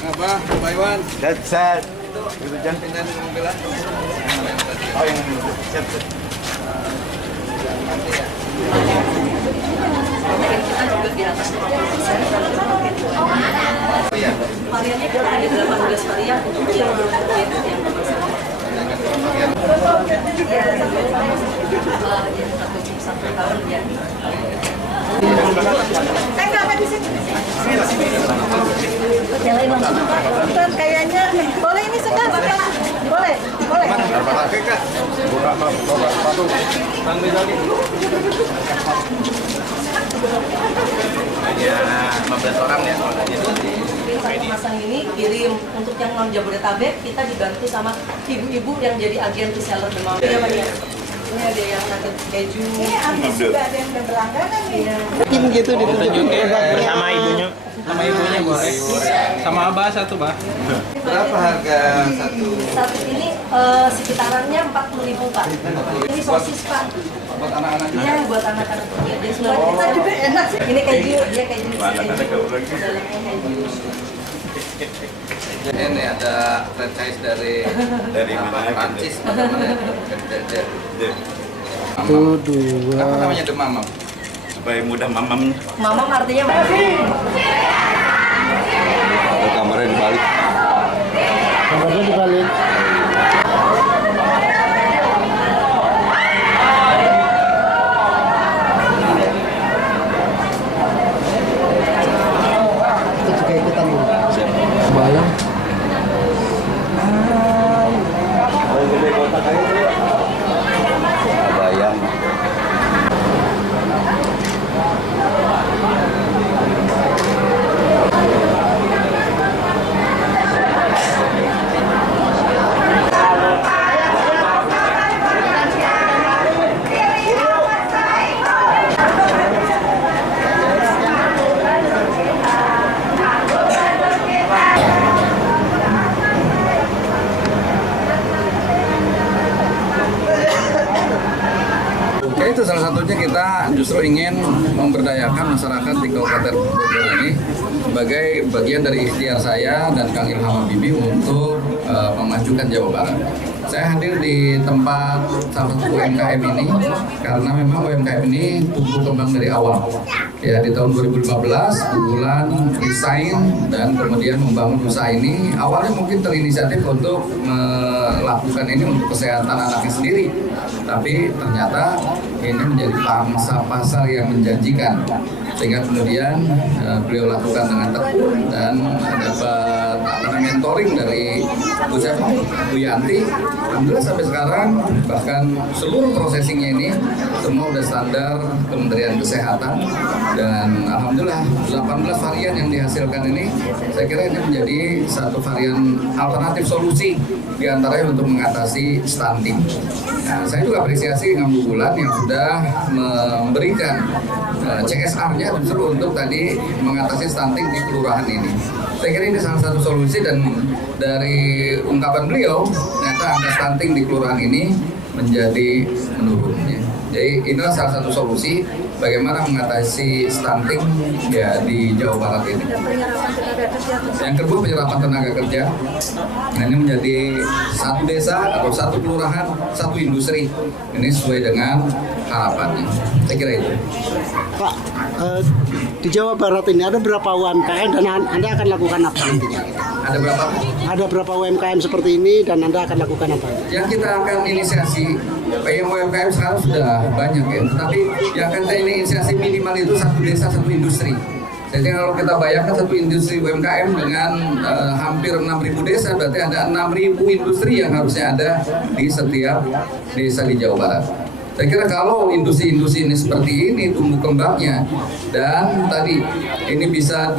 Apa? Pak Iwan? Set. Itu jangan pindahin ke mobilan. Oh, yang siap. Kita juga di atas 50%. Iya. Variannya kita ada 18 varian untuk yang belum terbiasa yang satu tahun ya. Nyalain langsung Pak. Kayaknya boleh ini sekarang. Boleh. Pakai Kak. Buka satu. Ya, 15 orang ya. Satu pasang ini kirim untuk yang non Jabodetabek, kita dibantu sama ibu-ibu yang jadi agen reseller demam. Iya Pak ya. Ini ada yang nugget keju. Ini artis juga ada yang udah berlangganan nih. Mungkin gitu ditunjukin bersama ibunya. Sama ibunya boleh. Sama abah satu, Bah. Berapa harga satu? Satu ini sekitarannya 40.000 Pak. Ini sosis Pak. Buat anak-anak juga? Iya buat anak-anak. Jadi semua kita juga enak sih. Ini keju, dia keju. Dalamnya keju. Ini ada franchise dari mana? Prancis. Satu, dua. Apa namanya demam? Supaya mudah mamam. Mama artinya Kamarnya dibalik. Kamarnya dibalik. Kita juga ikutan dulu. Bayang. Bayang. Ya itu salah satunya kita justru ingin memberdayakan masyarakat di Kabupaten Bogor ini sebagai bagian dari ikhtiar saya dan Kang Ilham Habibie untuk memajukan Jawa Barat. Saya hadir di tempat salah satu UMKM ini karena memang UMKM ini tumbuh kembang dari awal. Ya di tahun 2015 kebetulan resign dan kemudian membangun usaha ini. Awalnya mungkin terinisiatif untuk melakukan ini untuk kesehatan anaknya sendiri. Tapi ternyata ini menjadi pangsa pasar yang menjanjikan. Sehingga kemudian beliau lakukan dengan tekun dan dapat mentoring dari Bu Yanti. Alhamdulillah sampai sekarang bahkan seluruh processingnya ini semua sudah standar Kementerian Kesehatan dan alhamdulillah 18 varian yang dihasilkan ini saya kira ini menjadi satu varian alternatif solusi diantaranya untuk mengatasi stunting. Nah, saya juga apresiasi dengan Bu Bulan yang sudah memberikan CSR-nya justru untuk tadi mengatasi stunting di kelurahan ini. Saya kira ini salah satu solusi dan dari ungkapan beliau ternyata angka stunting di kelurahan ini menjadi menurun. Jadi inilah salah satu solusi bagaimana mengatasi stunting ya di Jawa Barat ini. Yang kedua penyerapan tenaga kerja. Nah, ini menjadi satu desa atau satu kelurahan, satu industri. Ini sesuai dengan harapannya. Saya kira itu. Pak, di Jawa Barat ini ada berapa UMKM dan Anda akan lakukan apa nantinya? Ada berapa? Ada berapa UMKM seperti ini dan Anda akan lakukan apa? Yang kita akan inisiasi, yang UMKM sekarang sudah banyak ya, tetapi yang akan kita inisiasi minimal itu satu desa, satu industri. Jadi kalau kita bayangkan satu industri UMKM dengan hampir 6.000 desa, berarti ada 6.000 industri yang harusnya ada di setiap desa di Jawa Barat. Saya kira kalau industri-industri ini seperti ini tumbuh kembangnya dan tadi ini bisa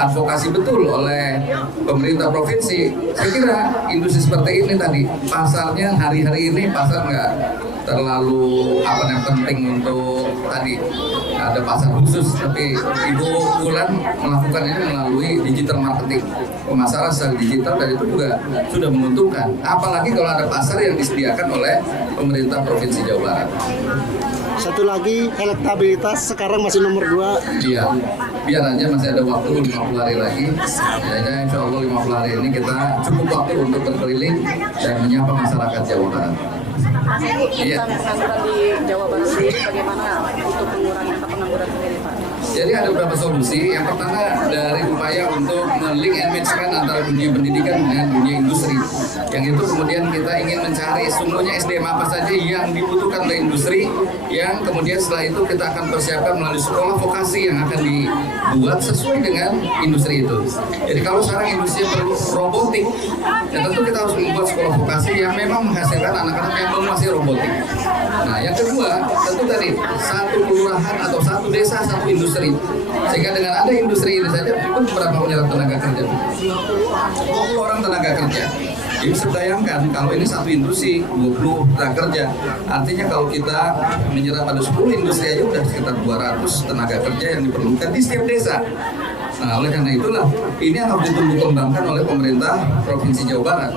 advokasi betul oleh pemerintah provinsi. Saya kira industri seperti ini tadi pasarnya hari-hari ini pasar nggak terlalu yang penting untuk tadi ada pasar khusus, tapi Ibu Bulan melakukan ini melalui digital marketing, pemasaran secara digital, dan itu juga sudah menguntungkan. Apalagi kalau ada pasar yang disediakan oleh pemerintah Provinsi Jawa Barat. Satu lagi elektabilitas sekarang masih nomor 2. Iya, biar aja masih ada waktu 50 hari lagi. Ya, insya Allah 50 hari ini kita cukup waktu untuk berkeliling dan menyapa masyarakat Jawa Barat. Iya. Pengangguran di Jawa Barat sendiri bagaimana untuk mengurangi angka pengangguran sendiri, Pak? Jadi ada beberapa solusi. Yang pertama dari upaya untuk melink and match-kan antara dunia pendidikan dengan dunia industri. Yang itu kemudian kita ingin mencari semuanya SDM apa saja yang dibutuhkan oleh industri, yang kemudian setelah itu kita akan persiapkan melalui sekolah vokasi yang akan dibuat sesuai dengan industri itu. Jadi kalau sekarang industri perlu robotik, ya tentu kita harus membuat sekolah vokasi yang memang menghasilkan anak-anak yang menguasai robotik. Nah, yang kedua tentu tadi satu kelurahan atau satu desa satu industri. Sehingga dengan ada industri ini saja pun berapa menyerap tenaga kerja? 20 orang tenaga kerja. Jadi bisa bayangkan kalau ini satu industri 20 tenaga kerja. Artinya kalau kita menyerap pada 10 industri aja udah sekitar 200 tenaga kerja yang diperlukan di setiap desa. Nah, oleh karena itulah ini yang harus ditumbuh kembangkan oleh pemerintah Provinsi Jawa Barat.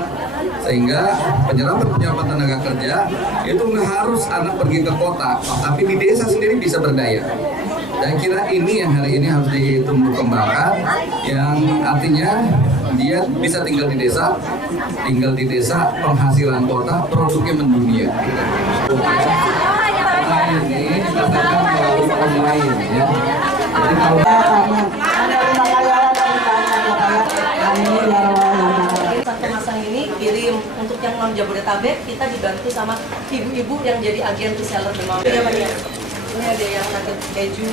Sehingga penyerapan tenaga kerja itu nggak harus anak pergi ke kota, tapi di desa sendiri bisa berdaya. Dan kira ini yang hari ini harus ditumbuh kembangkan, yang artinya dia bisa tinggal di desa, penghasilan kota, produknya mendunia. Ini dikatakan melalui online ya. Jadi kalau Kemasan ini kirim untuk yang non Jabodetabek, kita dibantu sama ibu-ibu yang jadi agen reseller demam. Iya, Pak ya. Ini ada yang nugget keju.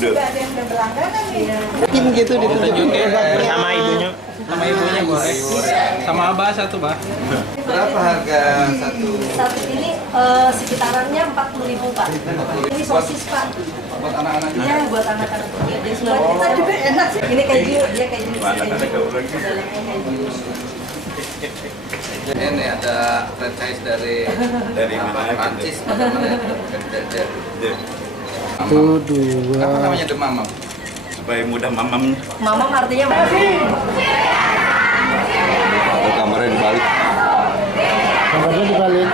Juga ada yang berlangganan. Iya. Mungkin gitu ditunjukin. Sama ibunya. Sama ibunya boleh. Sama abah satu, Pak. berapa harga satu? Satu ini sekitarannya 40.000, Pak. Ini sosis, Pak. Buat anak-anak juga? Iya, buat anak-anak. Dia kita juga enak sih. Ini keju, dia keju. Mana ada kau lagi? Dalamnya keju. Ini ada franchise dari mana? Prancis. Satu, dua. Apa namanya demam? Supaya mudah mamam. Mamam artinya Kamarnya dibalik. Kabarnya dibalik.